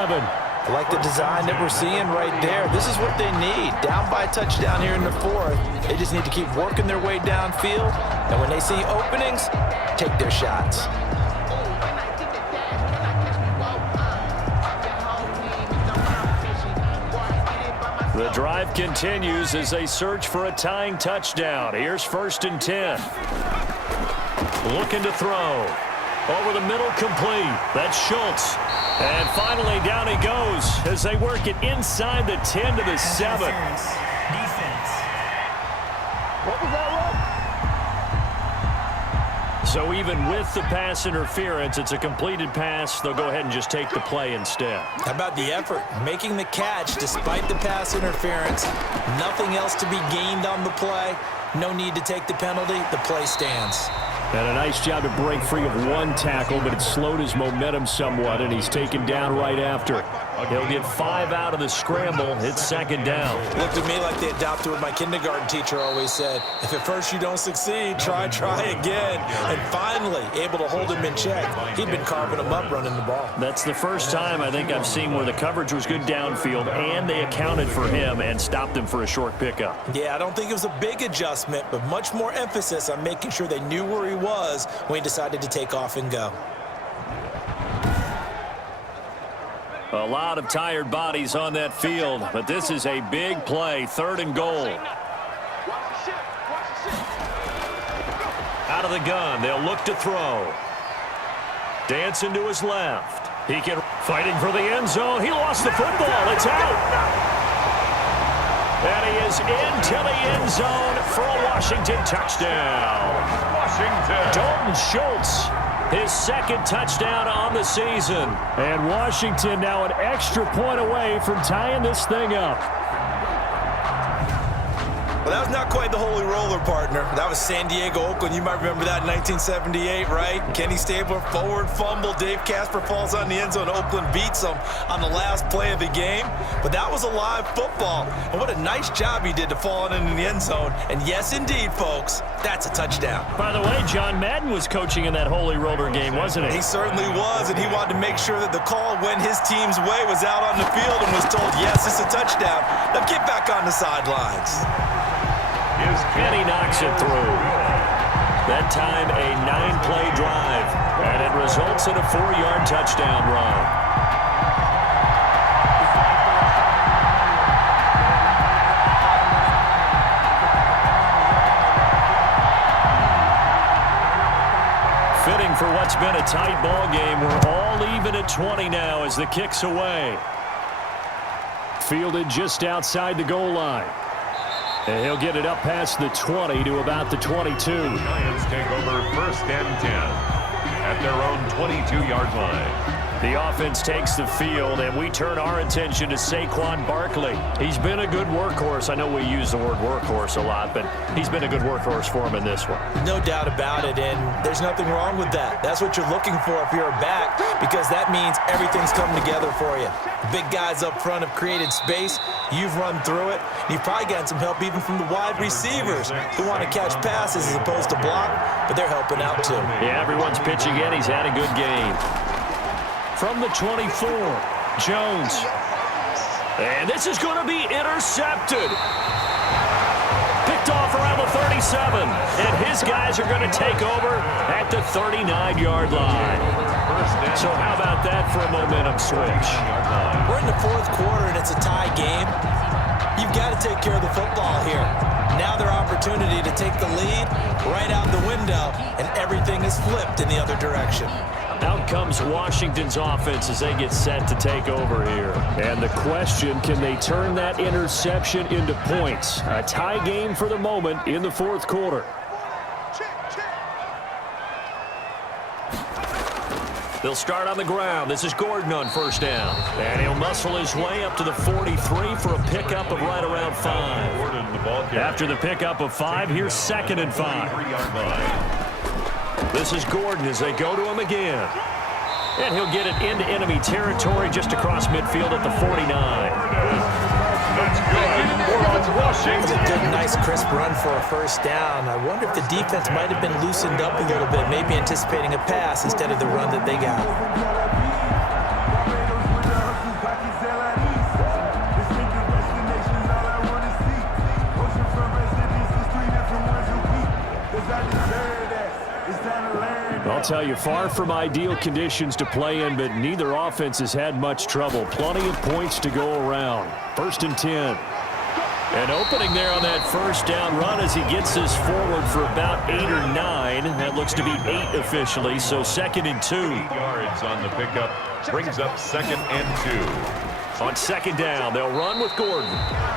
11. I like the design that we're seeing right there. This is what they need. Down by a touchdown here in the fourth. They just need to keep working their way downfield. And when they see openings, take their shots. The drive continues as they search for a tying touchdown. Here's 1st and 10. Looking to throw. Over the middle, complete. That's Schultz. And finally, down he goes as they work it inside the 10 to the 7. Defense. What was that run? So even with the pass interference, it's a completed pass. They'll go ahead and just take the play instead. How about the effort? Making the catch despite the pass interference. Nothing else to be gained on the play. No need to take the penalty. The play stands. And a nice job to break free of one tackle, but it slowed his momentum somewhat, and he's taken down right after. He'll get 5 out of the scramble. It's 2nd down. Looked at me like they adopted what my kindergarten teacher always said. If at first you don't succeed, try again. And finally, able to hold him in check. He'd been carving him up running the ball. That's the first time I think I've seen where the coverage was good downfield, and they accounted for him and stopped him for a short pickup. Yeah, I don't think it was a big adjustment, but much more emphasis on making sure they knew where he was when he decided to take off and go. A lot of tired bodies on that field, but this is a big play, 3rd and goal. Out of the gun, they'll look to throw. Dancing to his left. He can fighting for the end zone. He lost the football. It's out. And he is into the end zone for a Washington touchdown. Dalton Schultz, his 2nd touchdown on the season. And Washington now an extra point away from tying this thing up. Well, that was not quite the holy roller, partner. That was San Diego, Oakland. You might remember that in 1978, right? Kenny Stabler, forward fumble. Dave Casper falls on the end zone. Oakland beats them on the last play of the game. But that was a live football. And what a nice job he did to fall into the end zone. And yes, indeed, folks, that's a touchdown. By the way, John Madden was coaching in that holy roller game, wasn't he? He certainly was, and he wanted to make sure that the call went his team's way, was out on the field and was told, yes, it's a touchdown. Now get back on the sidelines. And he knocks it through. That time a 9-play drive, and it results in a 4-yard touchdown run. Fitting for what's been a tight ball game. We're all even at 20 now as the kick's away. Fielded just outside the goal line. And he'll get it up past the 20 to about the 22. The Giants take over 1st and 10 at their own 22-yard line. The offense takes the field, and we turn our attention to Saquon Barkley. He's been a good workhorse. I know we use the word workhorse a lot, but he's been a good workhorse for him in this one. No doubt about it, and there's nothing wrong with that. That's what you're looking for if you're a back, because that means everything's coming together for you. The big guys up front have created space. You've run through it. You've probably gotten some help even from the wide receivers who want to catch passes as opposed to block, but they're helping out too. Yeah, everyone's pitching in. He's had a good game. From the 24, Jones. And this is going to be intercepted. Picked off around the 37. And his guys are going to take over at the 39-yard line. So how about that for a momentum switch? We're in the 4th quarter, and it's a tie game. You've got to take care of the football here. Now their opportunity to take the lead right out the window, and everything is flipped in the other direction. Out comes Washington's offense as they get set to take over here. And the question, can they turn that interception into points? A tie game for the moment in the 4th quarter. They'll start on the ground. This is Gordon on 1st down. And he'll muscle his way up to the 43 for a pickup of right around 5. After the pickup of 5, here's 2nd and 5. This is Gordon as they go to him again. And he'll get it into enemy territory just across midfield at the 49. That's good. Washington. It's a good, nice, crisp run for a 1st down. I wonder if the defense might have been loosened up a little bit, maybe anticipating a pass instead of the run that they got. tell you, far from ideal conditions to play in, but neither offense has had much trouble. Plenty of points to go around. 1st and 10. And opening there on that first down run as he gets this forward for about 8 or 9. That looks to be 8 officially, so 2nd and 2. 8 yards on the pickup. Brings up 2nd and 2. On 2nd down, they'll run with Gordon.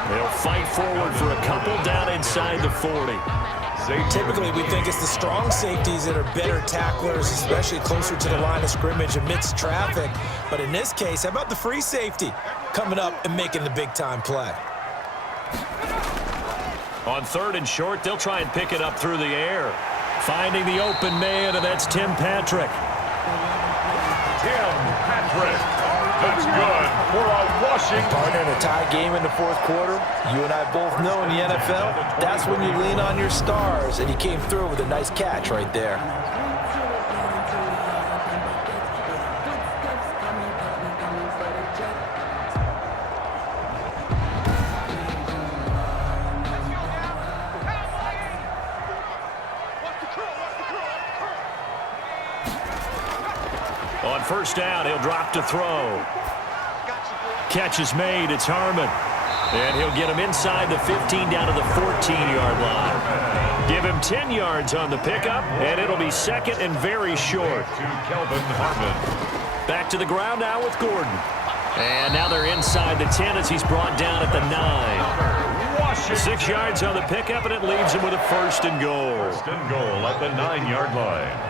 They'll fight forward for a couple down inside the 40. Typically, we think it's the strong safeties that are better tacklers, especially closer to the line of scrimmage amidst traffic. But in this case, how about the free safety coming up and making the big-time play? On 3rd and short, they'll try and pick it up through the air. Finding the open man, and that's Tim Patrick. Tim Patrick. That's good for a Washington. Partner, in a tie game in the 4th quarter, you and I both know in the NFL, that's when you lean on your stars, and he came through with a nice catch right there. On 1st down, he'll drop to throw. Catch is made. It's Harmon. And he'll get him inside the 15 down to the 14-yard line. Give him 10 yards on the pickup, and it'll be 2nd and very short. To Kelvin Harmon. Back to the ground now with Gordon. And now they're inside the 10 as he's brought down at the 9. 6 yards on the pickup, and it leaves him with a 1st and goal. 1st and goal at the 9-yard line.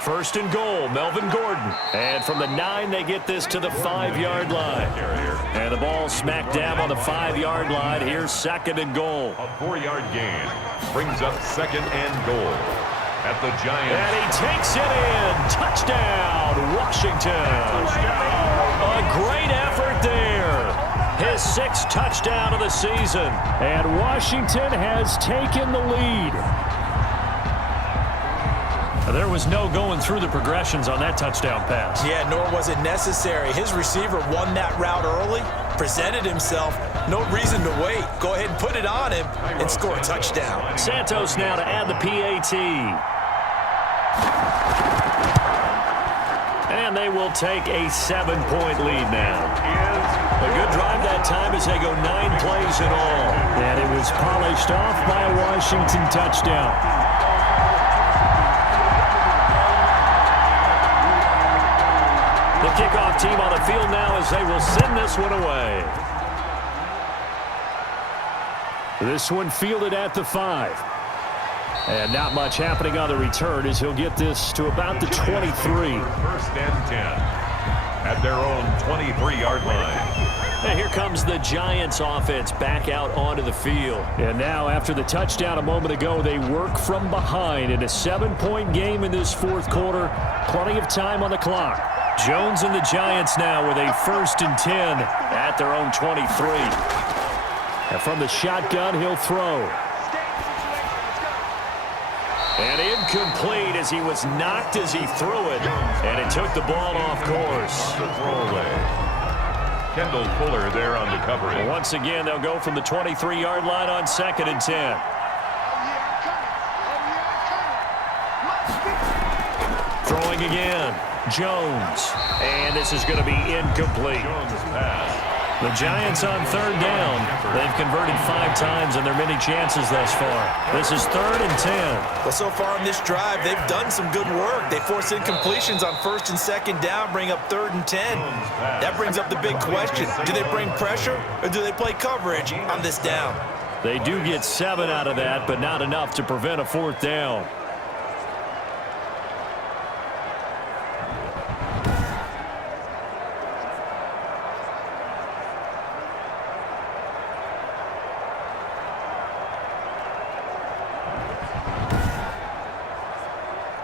1st and goal, Melvin Gordon. And from the 9, they get this to the 5-yard line. And the ball smacked down on the 5-yard line. Here's 2nd and goal. A 4-yard gain brings up 2nd and goal at the Giants. And he takes it in. Touchdown, Washington. A great effort there. His 6th touchdown of the season. And Washington has taken the lead. There was no going through the progressions on that touchdown pass. Yeah, nor was it necessary. His receiver won that route early, presented himself. No reason to wait. Go ahead and put it on him and score a touchdown. Santos now to add the PAT. And they will take a 7-point lead now. A good drive that time as they go 9 plays in all. And it was polished off by a Washington touchdown. The kickoff team on the field now as they will send this one away. This one fielded at the 5. And not much happening on the return as he'll get this to about the 23. 1st and 10 at their own 23-yard line. And here comes the Giants offense back out onto the field. And now after the touchdown a moment ago, they work from behind in a 7-point game in this 4th quarter. Plenty of time on the clock. Jones and the Giants now with a 1st and 10 at their own 23. And from the shotgun, he'll throw. And incomplete as he was knocked as he threw it. And it took the ball off course. The throwaway. Kendall Fuller there on the coverage. And once again, they'll go from the 23-yard line on 2nd and 10. Throwing again. Jones. And this is going to be incomplete. Jones pass. The Giants on 3rd down. They've converted 5 times in their many chances thus far. This is 3rd and 10. Well, so far in this drive, they've done some good work. They force incompletions on 1st and 2nd down, bring up 3rd and 10. That brings up the big question. Do they bring pressure or do they play coverage on this down? They do get 7 out of that, but not enough to prevent a 4th down.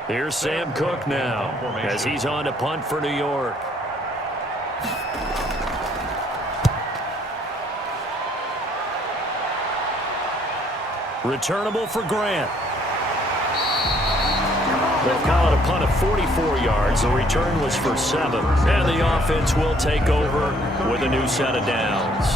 Here's Sam Cook now as he's on to punt for New York. Returnable for Grant. They'll call it a punt of 44 yards. The return was for 7. And the offense will take over with a new set of downs.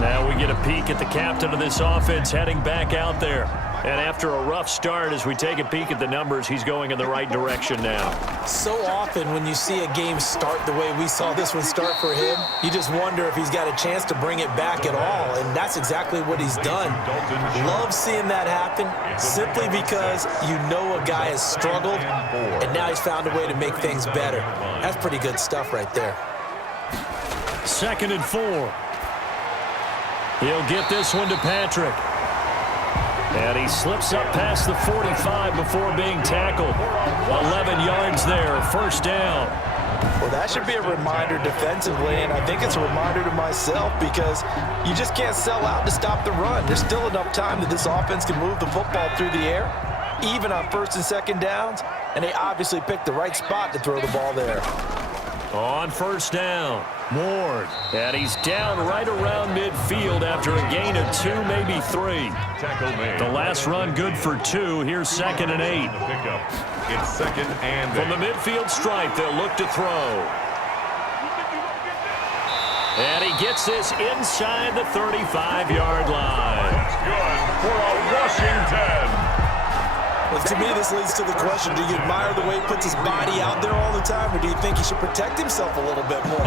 Now we get a peek at the captain of this offense heading back out there. And after a rough start, as we take a peek at the numbers, he's going in the right direction now. So often when you see a game start the way we saw this one start for him, you just wonder if he's got a chance to bring it back at all, and that's exactly what he's done. Love seeing that happen simply because you know a guy has struggled, and now he's found a way to make things better. That's pretty good stuff right there. 2nd and 4. He'll get this one to Patrick. And he slips up past the 45 before being tackled. 11 yards there, 1st down. Well, that should be a reminder defensively, and I think it's a reminder to myself because you just can't sell out to stop the run. There's still enough time that this offense can move the football through the air, even on 1st and 2nd downs, and they obviously picked the right spot to throw the ball there. On 1st down, Ward. And he's down right around midfield after a gain of 2, maybe 3. The last run good for 2. Here's 2nd and 8. It's 2nd and 8. From the midfield stripe, they'll look to throw. And he gets this inside the 35-yard line. That's good for a Washington. Well, to me, this leads to the question, do you admire the way he puts his body out there all the time, or do you think he should protect himself a little bit more?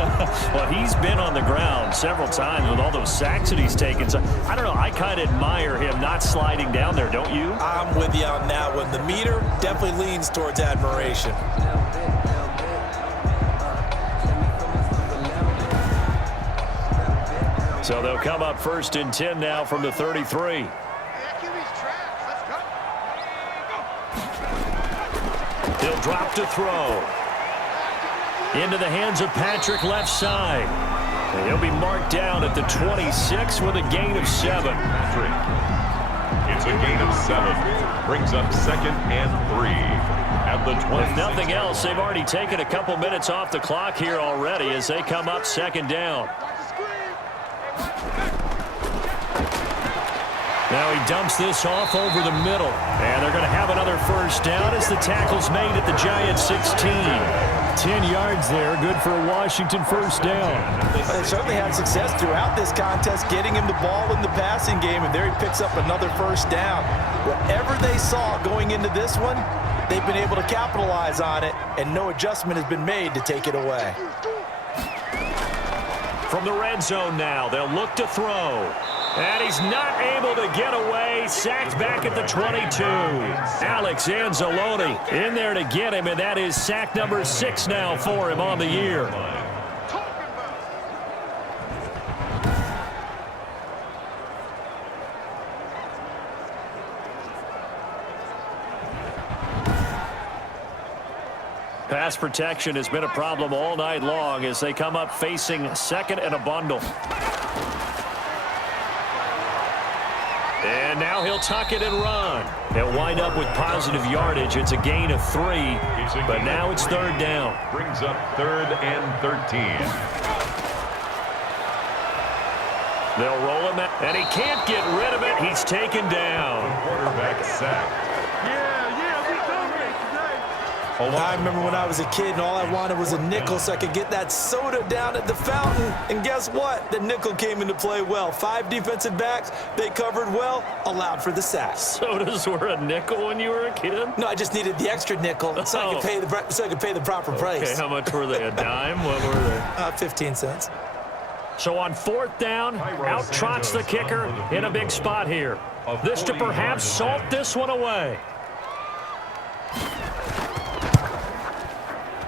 Well, he's been on the ground several times with all those sacks that he's taken. So, I don't know, I kind of admire him not sliding down there, don't you? I'm with you on that one. The meter definitely leans towards admiration. So they'll come up 1st and 10 now from the 33. He'll drop to throw. Into the hands of Patrick left side. And he'll be marked down at the 26 with a gain of 7. Patrick. It's a gain of 7. Brings up 2nd and 3. At the 26. If nothing else, they've already taken a couple minutes off the clock here already as they come up 2nd down. Now he dumps this off over the middle. And they're going to have another 1st down as the tackle's made at the Giants 16. 10 yards there, good for a Washington 1st down. They certainly had success throughout this contest getting him the ball in the passing game, and there he picks up another 1st down. Whatever they saw going into this one, they've been able to capitalize on it, and no adjustment has been made to take it away. From the red zone now, they'll look to throw. And he's not able to get away. Sacked back at the 22. Alex Anzalone in there to get him, and that is sack number 6 now for him on the year. Pass protection has been a problem all night long as they come up facing 2nd and a bundle. And now he'll tuck it and run. They'll wind up with positive yardage. It's a gain of 3, but now it's 3rd down. Brings up 3rd and 13. They'll roll him out, and he can't get rid of it. He's taken down. The quarterback sacked. I remember when I was a kid and all I wanted was a nickel so I could get that soda down at the fountain. And guess what? The nickel came into play well. 5 defensive backs, they covered well, allowed for the sack. Sodas were a nickel when you were a kid? No, I just needed the extra nickel so I could pay the proper price. Okay, how much were they? A dime? What were they? 15 cents. So on 4th down, out trots the kicker in a big spot here. This to perhaps salt this one away.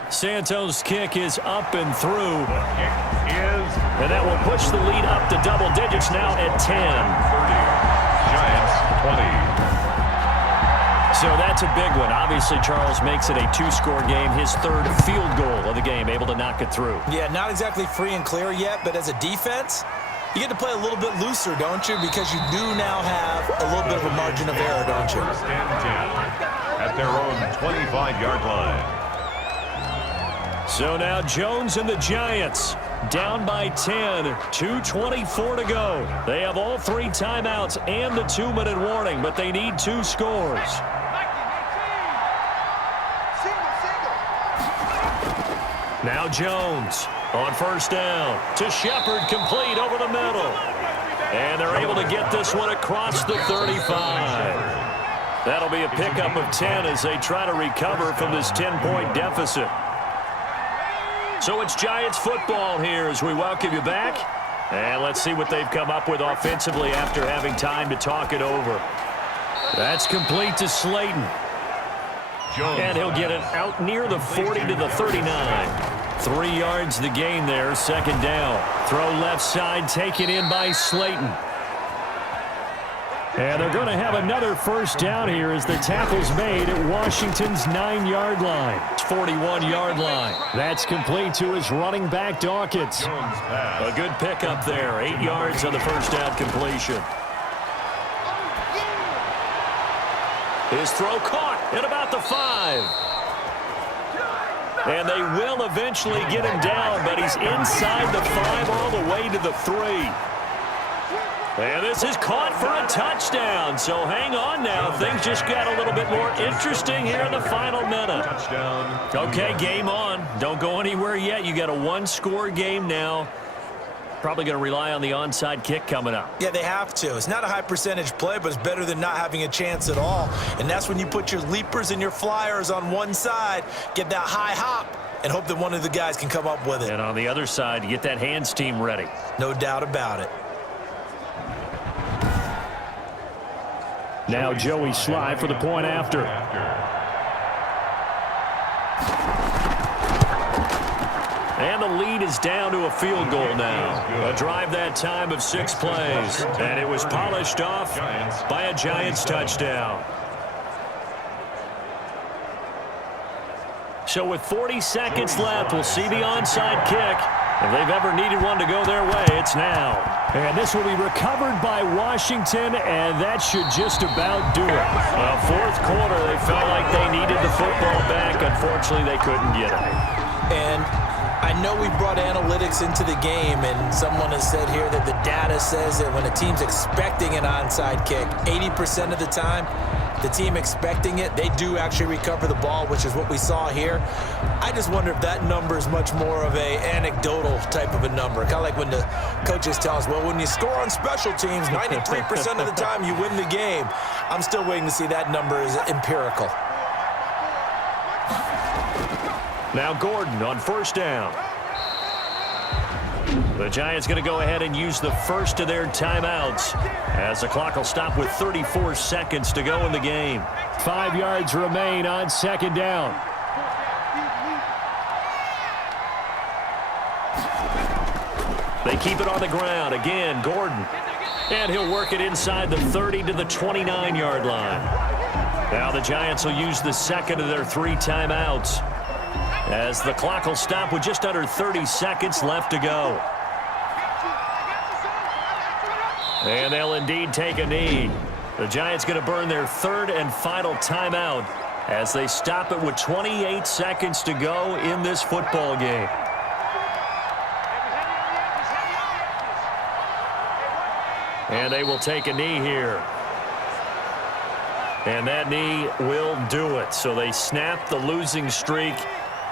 Santos' kick is up and through. And that will push the lead up to double digits now at 10. Giants 20. So that's a big one. Obviously, Charles makes it a 2-score game. His 3rd field goal of the game, able to knock it through. Yeah, not exactly free and clear yet, but as a defense, you get to play a little bit looser, don't you? Because you do now have a little bit of a margin of error, don't you? 1st and 10 at their own 25-yard line. So now Jones and the Giants down by 10, 2:24 to go. They have all 3 timeouts and the 2-minute warning, but they need 2 scores. Now Jones on 1st down to Shepard, complete over the middle. And they're able to get this one across the 35. That'll be a pickup of 10 as they try to recover from this 10-point deficit. So it's Giants football here as we welcome you back. And let's see what they've come up with offensively after having time to talk it over. That's complete to Slayton. And he'll get it out near the 40 to the 39. 3 yards the gain there, second down. Throw left side, taken in by Slayton. And they're going to have another first down here as the tackle's made at Washington's 9-yard line. It's 41-yard line. That's complete to his running back, Dawkins. A good pickup there, 8 yards on the first down completion. His throw caught at about the 5. And they will eventually get him down, but he's inside the 5 all the way to the 3. And this is caught for a touchdown. So hang on now. Things just got a little bit more interesting here in the final minute. Touchdown. Okay, game on. Don't go anywhere yet. You got a 1-score game now. Probably going to rely on the onside kick coming up. Yeah, they have to. It's not a high percentage play, but it's better than not having a chance at all. And that's when you put your leapers and your flyers on one side, get that high hop, and hope that one of the guys can come up with it. And on the other side, get that hands team ready. No doubt about it. Now Joey Sly for the point after. And the lead is down to a field goal now. A drive that time of 6 plays. And it was polished off by a Giants touchdown. So with 40 seconds left, we'll see the onside kick. If they've ever needed one to go their way, it's now. And this will be recovered by Washington, and that should just about do it. Well, fourth quarter, they felt like they needed the football back. Unfortunately, they couldn't get it. And I know we brought analytics into the game, and someone has said here that the data says that when a team's expecting an onside kick, 80% of the time, the team expecting it, they do actually recover the ball, which is what we saw here. I just wonder if that number is much more of a anecdotal type of a number. Kind of like when the coaches tell us, well, when you score on special teams, 93% of the time you win the game. I'm still waiting to see that number is empirical. Now Gordon on first down. The Giants going to go ahead and use the first of their timeouts as the clock will stop with 34 seconds to go in the game. 5 yards remain on second down. They keep it on the ground. Again, Gordon. And he'll work it inside the 30 to the 29-yard line. Now the Giants will use the second of their 3 timeouts as the clock will stop with just under 30 seconds left to go. And they'll indeed take a knee. The Giants going to burn their 3rd and final timeout as they stop it with 28 seconds to go in this football game. And they will take a knee here. And that knee will do it. So they snap the losing streak.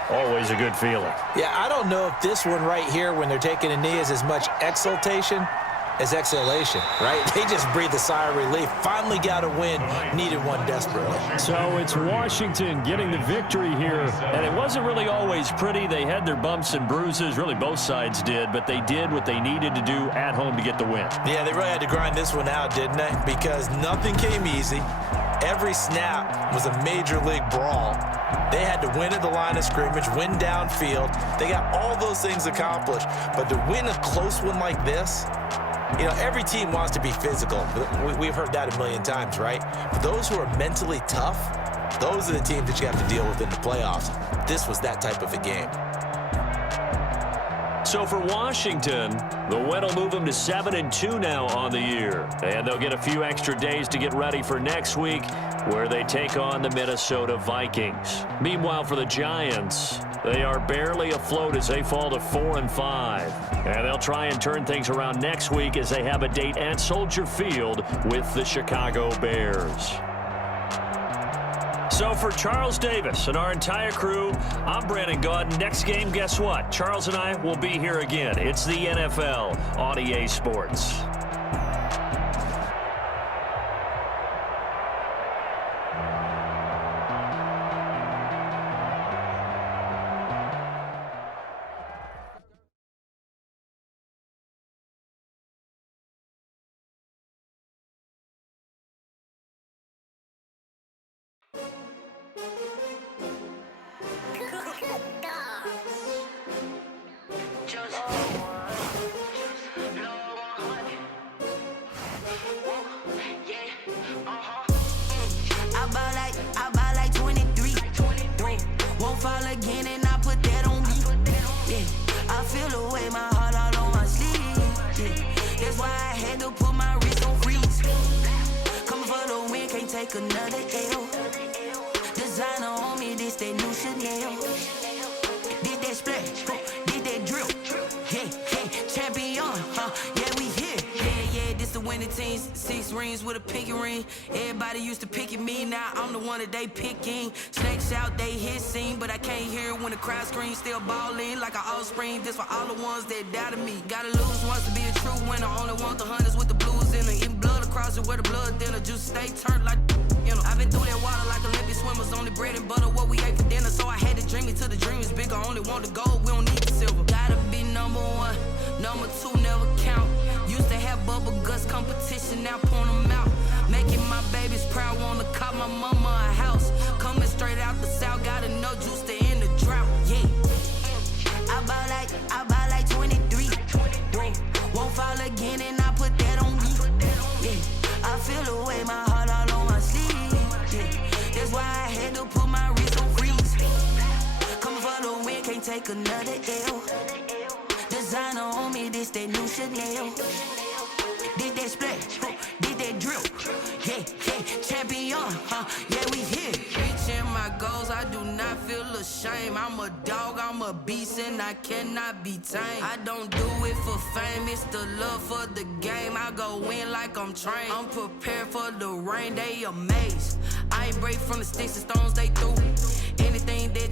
Always a good feeling. Yeah, I don't know if this one right here, when they're taking a knee, is as much exultation as exhalation, right? They just breathed a sigh of relief. Finally got a win. Needed one desperately. So it's Washington getting the victory here. And it wasn't really always pretty. They had their bumps and bruises. Really, both sides did. But they did what they needed to do at home to get the win. Yeah, they really had to grind this one out, didn't they? Because nothing came easy. Every snap was a major league brawl. They had to win at the line of scrimmage, win downfield. They got all those things accomplished. But to win a close one like this, you know, every team wants to be physical. We've heard that a million times, right? But those who are mentally tough, those are the teams that you have to deal with in the playoffs. This was that type of a game. So for Washington, the win will move them to 7-2 now on the year. And they'll get a few extra days to get ready for next week, where they take on the Minnesota Vikings. Meanwhile, for the Giants, they are barely afloat as they fall to 4-5. And they'll try and turn things around next week as they have a date at Soldier Field with the Chicago Bears. So for Charles Davis and our entire crew, I'm Brandon Gaudin. Next game, guess what? Charles and I will be here again. It's the NFL on EA Sports. Won't fall again, and I put that on me. Yeah, I feel the way, my heart all on my sleeve. Yeah, that's why I had to put my wrist on freeze. Coming for the win, can't take another L. Designer on me, this that new Chanel. Did that splash, did that drill. Yeah, yeah, champion, yeah, we here. Yeah, this the winning team. 6 rings with a pinky ring. Everybody used to picking me, now I'm the one that they picking. Snakes out, they hit scene, but I can't hear it when the crowd screams. Still ballin' like an offspring. This for all the ones that doubted me. Gotta lose once to be a true winner. Only want the hunters with the blues in it. Eating blood across it where the blood thinner. Just stay turned like, you know. I've been through that water like Olympic swimmers. Only bread and butter, what we ate for dinner. So I had to dream it till the dream is bigger. Only want the gold, we don't need the silver. Gotta be number 1, number 2 never count. Used to have bubble guts competition, now point them out. Making my babies proud, wanna cop my mama a house. Coming straight out the south, got enough juice to end the drought. Yeah, I buy like 23. Whoa, won't fall again, and I put that on me. Yeah, I feel the way, my heart all on my sleeve. Yeah, that's why I had to put my wrist on freeze. Coming for the win, can't take another L. Designer on me, this that new Chanel. Did that splash, did that drill. Yeah, yeah, champion, yeah, we here. Reaching my goals, I do not feel ashamed. I'm a dog, I'm a beast, and I cannot be tamed. I don't do it for fame, it's the love for the game. I go in like I'm trained. I'm prepared for the rain, they amazed. I ain't break from the sticks and stones they threw. Anything that